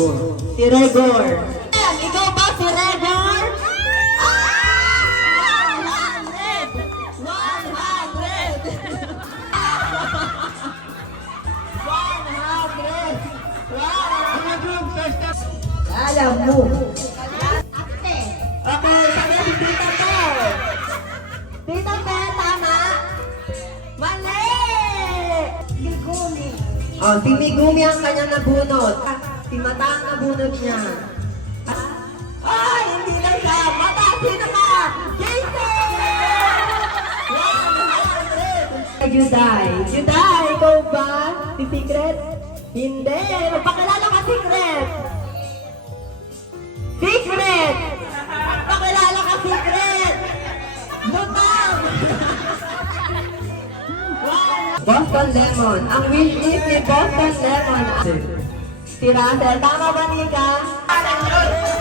Si Regor. Ikaw ba si Regor? 100! Alam mo. Ate. Okay, sabi si Tita Bel. Tita Bel, tama? Mali! Migumi. Oh, si Migumi ang kanyang nabunot. Si Mata ang nabunot niya. Ay, hindi na siya. Mata, sino ka? Jason! 100! Juday. Juday, ikaw ba? Si Secret? Hindi. Magpakilala ka, Secret. Secret! Magpakilala ka, Secret. Butang! Boston Lemon. Ang wish list ni Boston Lemon. Si Russell. Tama ba, Nika? 100!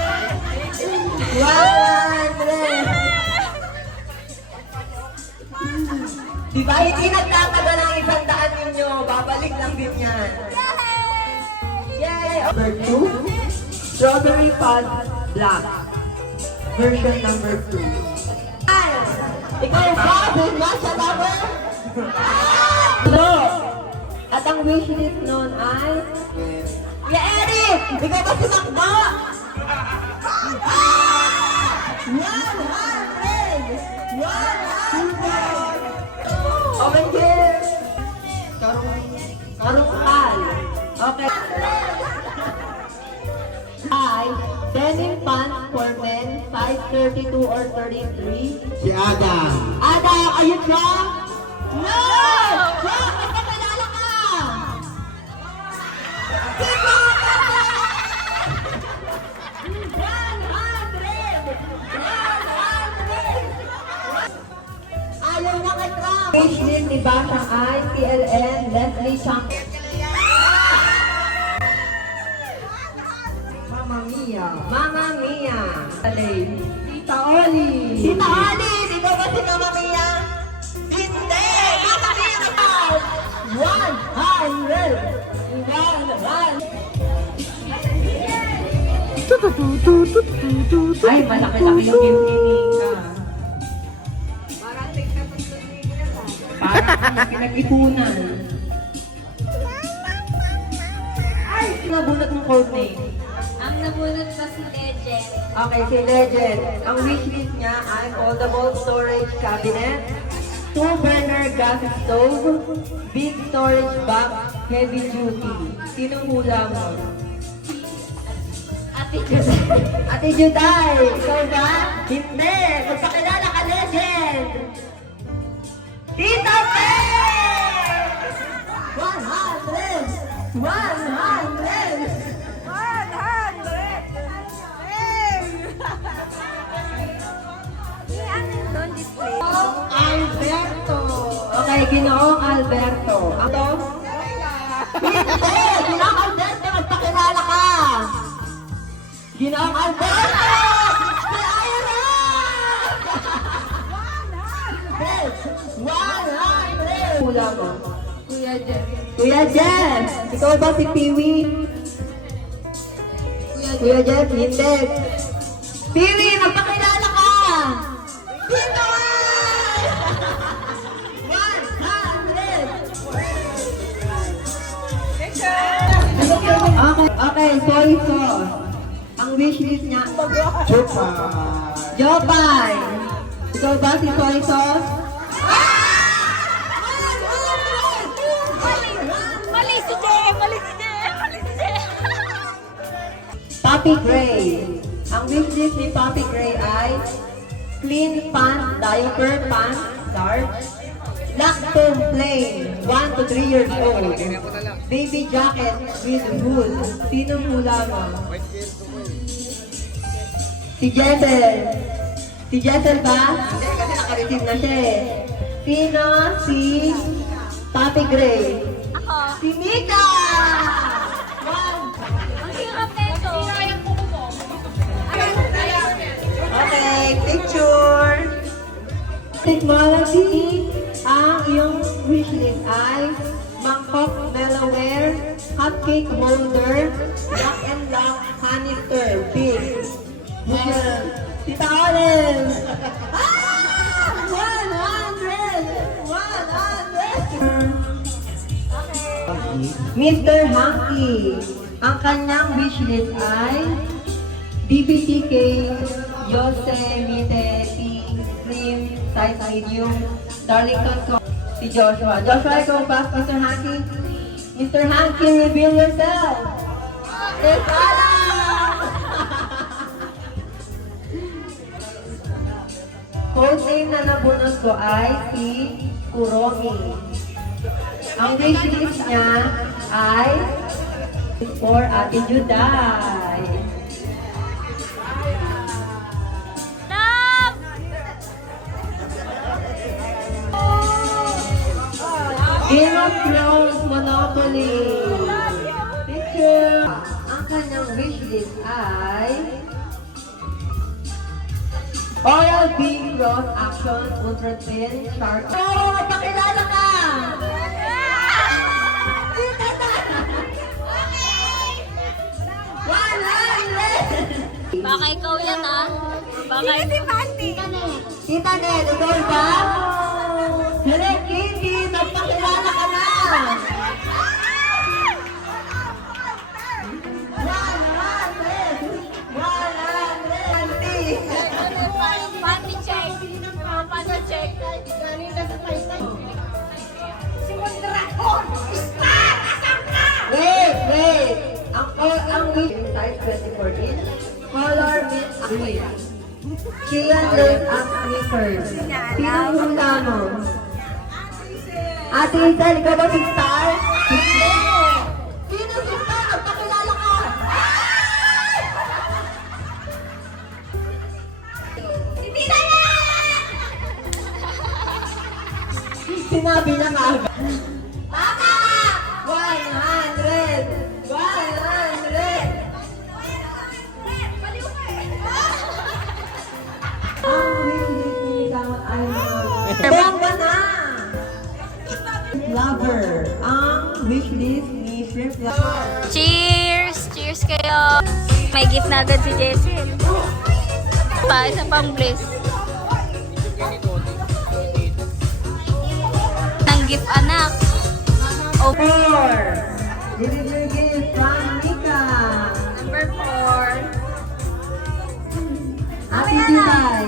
Diba, hindi nagtatagal ang 100 ninyo. Babalik lang din yan. Yay! Number 2. Strawberry Pod Black. Version number 2. Ikaw ba? Nasa lover? No! At ang wishlist nun ay... Eric! Ikaw ba si Makdo? 100! Open here! Karungkal. Okay. Hi, denim pants for men, size 32 or 33. Si Adam. Adam, are you drunk? No! Drunk! Magpapalala ka! Sige! 100! Ayaw na kay Trump! Wishlist ni Basang ay TLN Leslie Champion. Mamma Mia. Mamma Mia. Tita Oli. Tita Oli! Ikaw ba si Mamma Mia? Hindi! Mamma Mia ka! 100! Ay, malaki-laki yung gift ni Nika. Parang pinag-ipunan. Ay, nabunot ng code name. Ang nabunot pa si Legend. Okay, si Legend. Ang wishlist niya ay foldable storage cabinet, 2-burner gas stove, big storage box, heavy duty. Sinong hula mo? Ate Juday. Ate Juday, ikaw ba? Hindi! Magpakilala ka, Legend! Tita Faye! 100! 100! Alberto! Okay, Ginoong Alberto. Ano? Hindi! Ginoong Alberto, magpakilala ka! Ginoong Alberto! Si Ira! 100! Hula mo. Kuya Jeff. Kuya Jeff! Ikaw ba si Piwi? Kuya Jeff, hindi. Piwi, magpakilala ka! Dito! 100! Okay, soy sauce. Ang wishlist niya, Jopay. Ikaw ba si soy sauce? Mali si Jeff! Mali si Jeff! Mali si Jeff! Poppy Gray. Ang wishlist ni Poppy Gray ay clean pants, diaper pants, large, lactum plain, 1 to 3 years old, baby jacket with hood. Sinong hula mo? Si Jessel. Si Jessel ba? Hindi, kasi naka-receive na siya eh. Sino? Si Poppy Gray. Ako. Si Mika! Ang hirap nito. Okay, picture. Technology, ang iyong wishlist ay mangkok Delaware, cupcake holder, lock and lock canister, big. Tita Olive! Ah! 100! Mr. Hanky, ang kanyang wishlist ay DBTK, Yosemite, Slim, size medium, Darlington, si Joshua. Joshua, go back, Mr. Hanky. Mr. Hanky, reveal yourself. Teka! Code name na nabunod ko ay si Kuromi. Ang wishlist niya ay for Ate Juday. Stop! Game of Thrones Monopoly. Picture. Ang kanyang wishlist ay Oral-B Cross Action Ultra Thin Shark. Oh, pakilala ka! Baka ikaw yan ah. Baka si Mandy. Tita Nel, ikaw ba? Hello, Katie! Magpakilala ka na! 100! Panty check. Panty check. Si Mondragon! Star! Asan ka? Wait! Ang size 24 inch, color mint green. Kian lace up sneakers. Sinong hula mo? Ate Hazel, ikaw ba si Star? Hindi! Sino si Star? Magpakilala ka! Hindi na yan! Sinabi na nga agad. Tama! 100! 100! Baliw ka eh. Ang wishlist ni Kamot ay mga... Bomba na! Lover. Ang wishlist ni Shrimp Lover. Cheers! Cheers kayo! May gift na agad si Jessie. Isa pang bliss. Ang gift anak. Oh. 4. Delivery gift from Mika. Number 4. Ate Juday.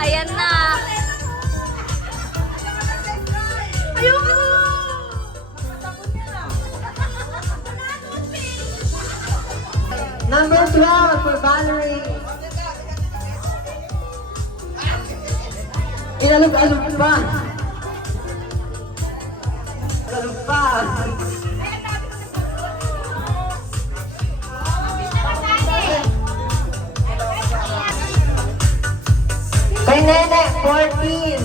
Ayan na. Ayoko! Number 12 for Valerie. Inalog-alog pa. Alog pa. Kay Nene, 14.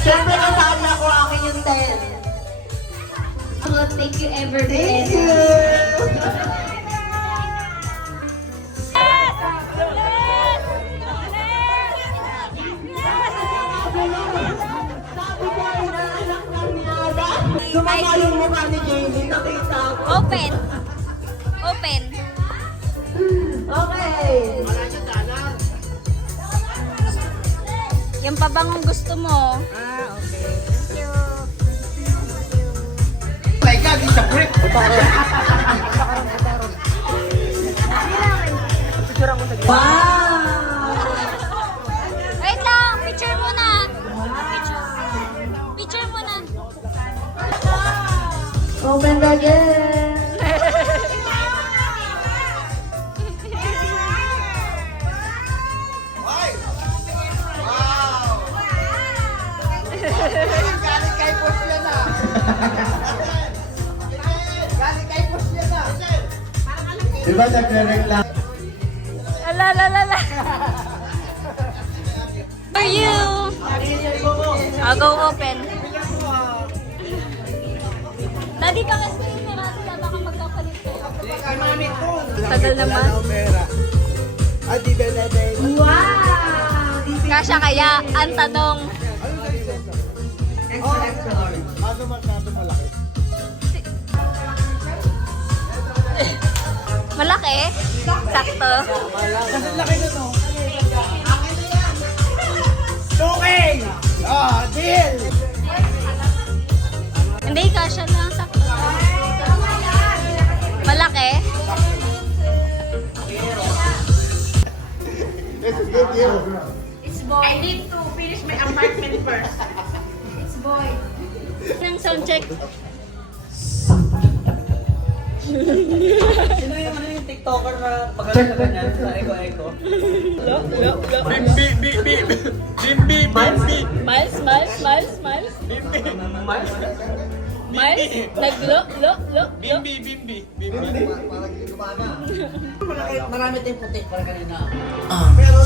Siyempre nasali ako, akin yung 10. Thank you ever. Thank you. Sumama yung mukha ni Jamie, nakita ko. Open. Open. Okay. Yung pabangong gusto mo. Wow! Wait lang. Picture muna. Picture muna. Open the gate. Diba nagre-reclam? Ala, la, la, la. For you. I'll go open. Daddy, pang-screen mo natin. Baka magkapalit kayo. Tagal naman. Adi Benedek. Wow! Kasya kaya, ang tanong. Extra, extra large. Kaso masyado malaki. Malaki? Sakto. Kasi laki nun, no? Tuking! Ah, deal! Hindi, kasya lang. Sakto. Malaki? It's a good deal. I need to finish my apartment first. It's boy. Nang sound check. Sino yung TikToker na pagkakas na ganyan sa Eko-Eko? Miles, Miles, Miles, Miles. Miles, naglo, lo. Bimbi. Marami tayong puti para kanina. Pero,